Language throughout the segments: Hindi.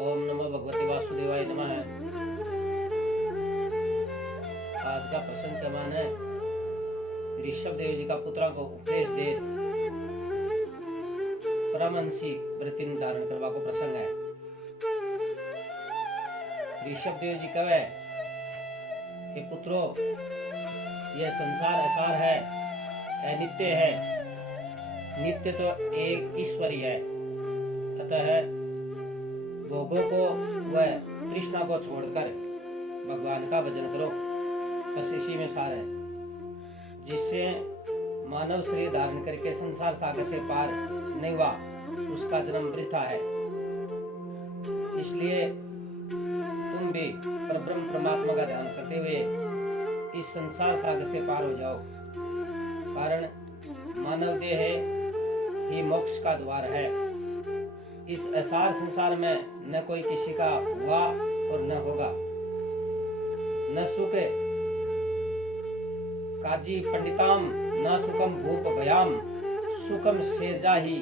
ओम नमो भगवते वासुदेवाय नमः। आज का प्रसंग का मान है ऋषभ देव जी का पुत्रा को उपदेश दे परमहंसी वृत्ति धारण करवा को प्रसंग है। ऋषभ देव जी कहे कि पुत्रो, यह संसार असार है, अनित्य है। नित्य तो एक ईश्वर ही है। अतः भोगों को व तृष्णा को छोड़कर भगवान का भजन करो। बस इसी में सार है, जिससे मानव शरीर धारण करके संसार सागर से पार नहीं हुआ, उसका जन्म वृथा है। इसलिए तुम भी परब्रह्म परमात्मा का ध्यान करते हुए इस संसार सागर से पार हो जाओ। कारण मानव देह ही मोक्ष का द्वार है। इस असार संसार में न कोई किसी का हुआ और न होगा। न सुख काजी पंडिताम न सुखम भूप भयाम, सुखम से जाही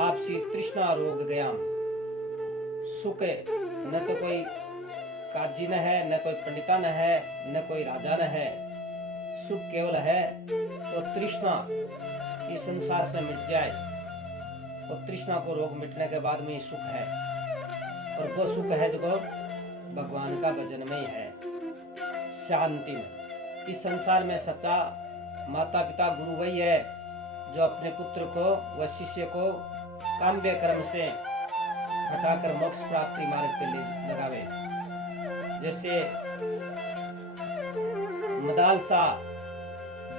आपसी तृष्णा रोग गयाम। सुख न तो कोई काजी न है, न कोई पंडिता न है, न कोई राजा न है। सुख केवल है तो तृष्णा इस संसार से मिट जाए, और तृष्णा को रोग मिटने के बाद में ही सुख है। और वो सुख है जो भगवान का भजन में ही है, शांति में। इस संसार में सच्चा माता पिता गुरु वही है जो अपने पुत्र को व शिष्य को काम्य कर्म से हटाकर मोक्ष प्राप्ति मार्ग पे ले लगावे। जैसे मदालसा,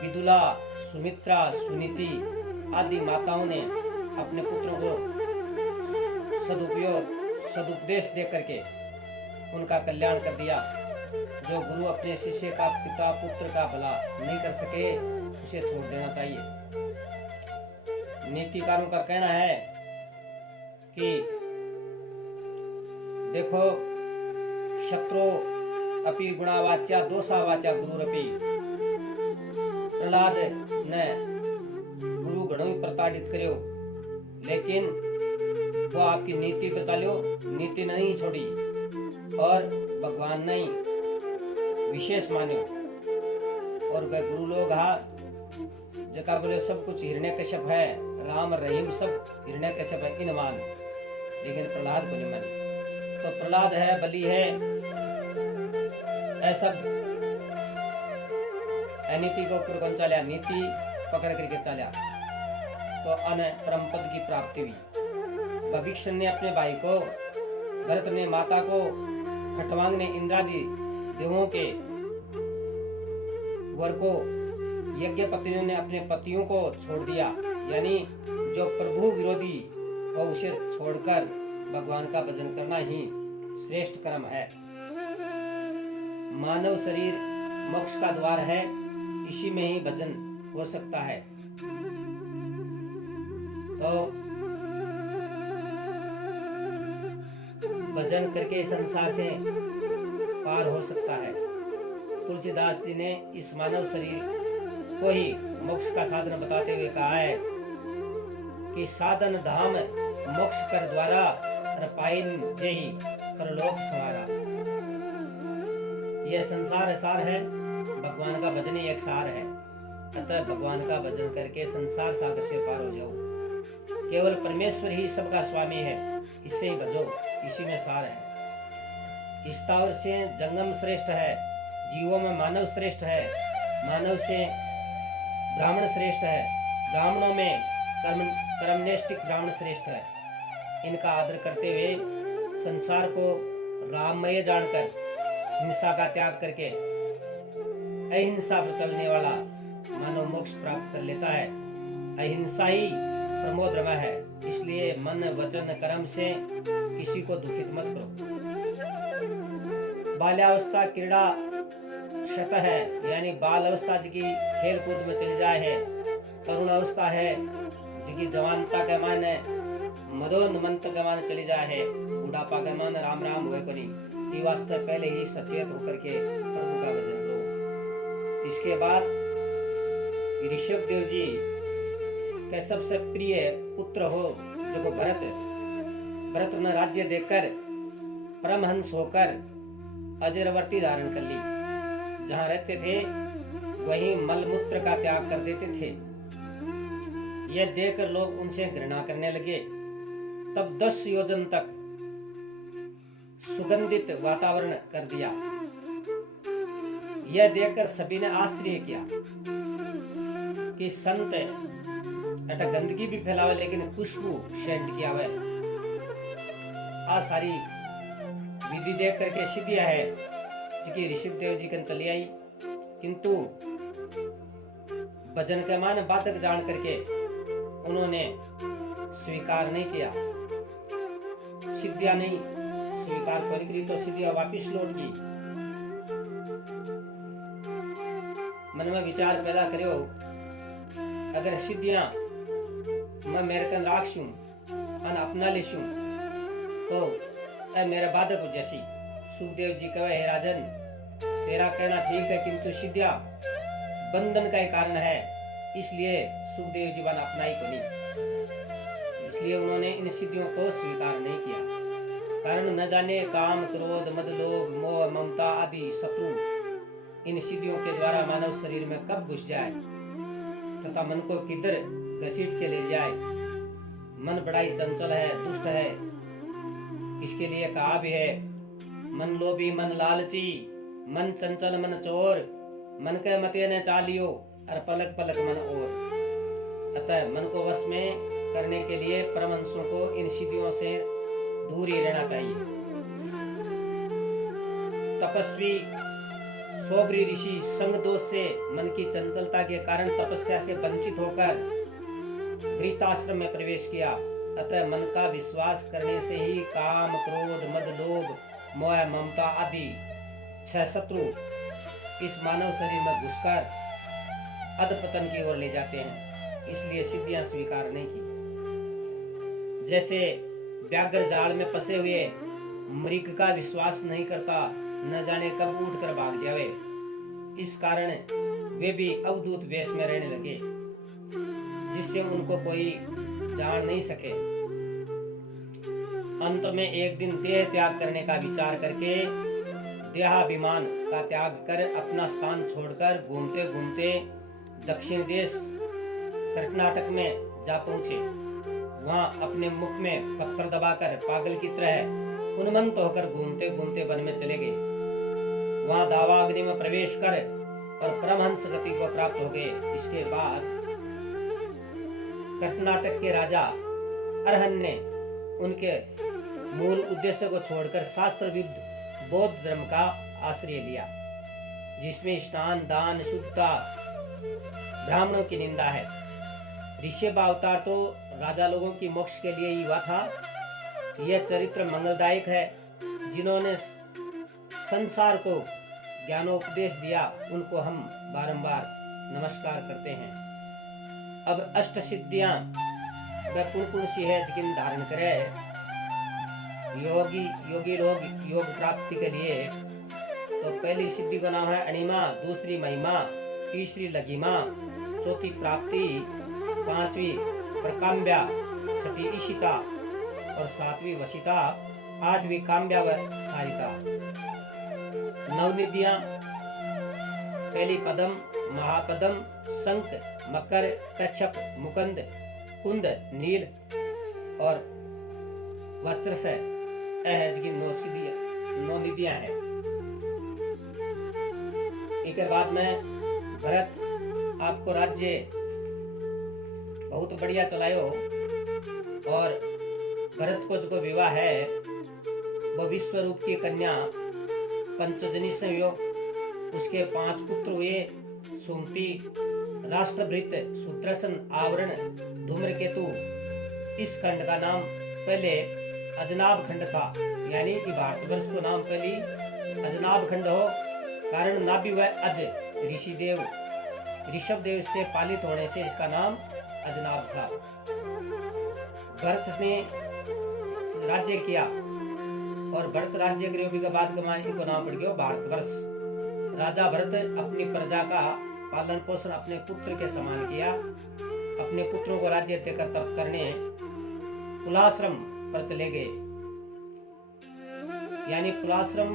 विदुला, सुमित्रा, सुनीति आदि माताओं ने अपने पुत्रों को सदुपदेश दे करके उनका कल्याण कर दिया। जो गुरु अपने शिष्य का, पिता पुत्र का भला नहीं कर सके, उसे छोड़ देना चाहिए। नीतिकारों का कहना है कि देखो, शत्रु अपि गुणावाच्या दोषावाच्या गुरुरपि। प्रहलाद ने गुरु गणों प्रताड़ित करो, लेकिन वो आपकी नीति पर चलो, नीति नहीं छोड़ी और भगवान नहीं विशेष मानो। और वह गुरु लोग जका बोले सब कुछ हिरण्यकश्यप है, राम रहीम सब हिरण्यकश्यप है, इन मान। लेकिन प्रहलाद को नहीं मानी। तो प्रहलाद है, बलि है, ऐसा अनीति को ऊपर कौन चालिया, नीति पकड़ करके चालिया, तो अन परम पद की प्राप्ति हुई। भविष्य ने अपने भाई को, भरत ने माता को, खटवांग ने इंद्रादि देवों के वर को, यज्ञ पत्नियों ने अपने पतियों को छोड़ दिया। यानी जो प्रभु विरोधी हो उसे छोड़कर भगवान का भजन करना ही श्रेष्ठ कर्म है। मानव शरीर मोक्ष का द्वार है, इसी में ही भजन हो सकता है। तो भजन करके संसार से पार हो सकता है। तुलसीदास जी ने इस मानव शरीर को ही मोक्ष का साधन बताते हुए कहा है कि साधन धाम मोक्ष कर द्वारा, पाइन जही परलोक सवारा। यह संसार सार है, भगवान का भजन ही एक सार है। अतः भगवान का भजन करके संसार सागर से पार हो जाओ। केवल परमेश्वर ही सबका स्वामी है, इससे ही भजो, इसी में सार है। स्थावर से जंगम श्रेष्ठ है, जीवों में मानव श्रेष्ठ है, मानव से ब्राह्मण श्रेष्ठ है, ब्राह्मणों में कर्मनिष्ठिक ब्राह्मण श्रेष्ठ है। इनका आदर करते हुए संसार को राममय जानकर हिंसा का त्याग करके अहिंसा पर चलने वाला मानव मोक्ष प्राप्त कर लेता है। अहिंसा ही प्रमोद है। इसलिए मन वचन कर्म से किसी को दुखित मत करो। बाल्यावस्था क्रीड़ा क्षत है, यानी बाल अवस्था जिसकी खेल कूद में चली जाए है, तरुण अवस्था है जिसकी जवानता के माने मदोन्मत्त के माने चली जाए है, बुढ़ापा के माने राम राम हुए करी। ये वास्ते पहले ही सचेत होकर के प्रभु का भजन करो। इसके बाद ऋषभ देव जी के सबसे प्रिय पुत्र हो जो भरत ने राज्य देकर परमहंस होकर अजरवर्ती धारण कर ली। जहां रहते थे वहीं मलमूत्र का त्याग कर देते थे। यह देखकर लोग उनसे घृणा करने लगे। तब 10 योजन तक सुगंधित वातावरण कर दिया। यह देखकर सभी ने आश्चर्य किया कि संत अटा गंदगी भी फैलावे लेकिन खुशबू सेंट किया हुआ। आ सारी विधि देख करके सिद्धियां है जिकी ऋषिदेव जी कन चली आई, किंतु भजन के मान बाधक जान करके उन्होंने स्वीकार नहीं किया। सिद्धियां नहीं स्वीकार करी तो सिद्धियां वापिस लौट गई। मन में विचार पैदा करो, अगर सिद्धियां मैं मेरे कन राखूं और अपना लेशूं तो मेरा बाधक हो जैसी। सुखदेव जी कहे, हे राजन, तेरा कहना ठीक है, किंतु सिद्धियां बंधन का ही कारण है, इसलिए सुखदेव जी बन अपना ही को नहीं। इसलिए उन्होंने इन सिद्धियों को स्वीकार नहीं किया। कारण न जाने काम, क्रोध, मद, लोभ, मोह, ममता आदि शत्रु इन सिद्धियों के द्वारा मानव शरीर में कब घुस जाए तथा मन को किधर घसीट के ले जाए। मन बड़ा ही चंचल है, दुष्ट है। इसके लिए कहा भी है, मन लोभी मन लालची, मन चंचल मन चोर, मन के मते न चालियो और पलक पलक मन और। अतः मन को वश में करने के लिए परमहंसों को इन सिद्धियों से दूर ही रहना चाहिए। तपस्वी सोबरी ऋषि संग दोष से मन की चंचलता के कारण तपस्या से वंचित होकर गृहस्थाश्रम में प्रवेश किया। अतः मन का विश्वास करने से ही काम, क्रोध, मद, लोभ, मोह, ममता आदि 6 शत्रु इस मानव शरीर में घुसकर अधपतन की ओर ले जाते हैं। इसलिए सिद्धियां स्वीकार नहीं की। जैसे व्याघ्र जाल में फंसे हुए मृग का विश्वास नहीं करता, न जाने कब उठकर भाग जावे। इस कारण वे भी अवधूत वेश में रहने लगे, जिससे उनको कोई जान नहीं सके। अंत में एक दिन देह त्याग करने का विचार करके देहाभिमान का त्याग कर अपना स्थान छोड़कर घूमते घूमते दक्षिण देश कर्नाटक में जा पहुंचे। वहां अपने मुख में पत्थर दबाकर पागल की तरह उन्मत्त होकर घूमते घूमते वन में चले गए। वहां दावाग्नि में प्रवेश कर और परमहंस गति को प्राप्त हो गए। इसके बाद कर्नाटक के राजा अरहन ने उनके मूल उद्देश्य को छोड़कर शास्त्र विरुद्ध बौद्ध धर्म का आश्रय लिया, जिसमें स्नान, दान, शुद्धता, ब्राह्मणों की निंदा है। ऋषभ अवतार तो राजा लोगों की मोक्ष के लिए ही हुआ था। यह चरित्र मंगलदायक है। जिन्होंने संसार को ज्ञानोपदेश दिया उनको हम बारंबार नमस्कार करते हैं। अब अष्ट सिद्धियां वह कौन सी है जिन धारण करे योगी लोग योग प्राप्ति के लिए। तो पहली सिद्धि का नाम है अणिमा, दूसरी महिमा, तीसरी लघिमा, चौथी प्राप्ति, पांचवी प्रकाम्या, छठी ईशिता और सातवीं वशिता, आठवीं काम्या व सारिता। नवनिधियां पहली पदम, महापदम, शंख, मकर, कच्छप, मुकुंद, कुंद, नील और वज्रस की 9 निधियां हैं। एक बाद में भरत आपको राज्य बहुत बढ़िया चलायो और भरत को जो विवाह है वो विश्व रूप की कन्या पंचजनी संयोग, उसके 5 पुत्र हुए, सुमति, राष्ट्रभृत, सुदर्शन, आवरण, धूम्रकेतु। इस खंड का नाम पहले अजनाब खंड था, यानी कि भारतवर्ष को नाम पहले अजनाब खंड हो, कारण नाभि व अज ऋषिदेव ऋषभ देव से पालित होने से इसका नाम अजनाब था। भरत ने राज्य किया और भरत राज्य के बाद इनको नाम पड़ गया भारतवर्ष। राजा भरत अपनी प्रजा का पालन पोषण अपने पुत्र के समान किया। अपने पुत्रों को राज्य देकर तप करने कुलाश्रम पर चले गए। यानी कुलाश्रम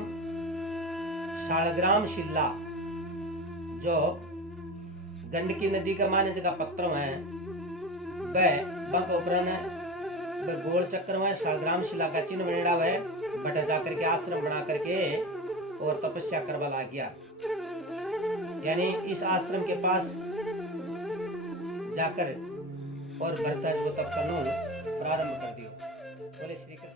शालग्राम शिला जो गंडकी नदी का माने जगह पत्थर है वह बंक उपरन गोल चक्र में शालग्राम शिला का चिन्ह बनेड़ा है। बट जाकर के आश्रम बना करके और तपस्या करवा ला गया। यानी इस आश्रम के पास जाकर और भरता जो तप करना प्रारंभ कर दियो। बोले श्री कृष्ण।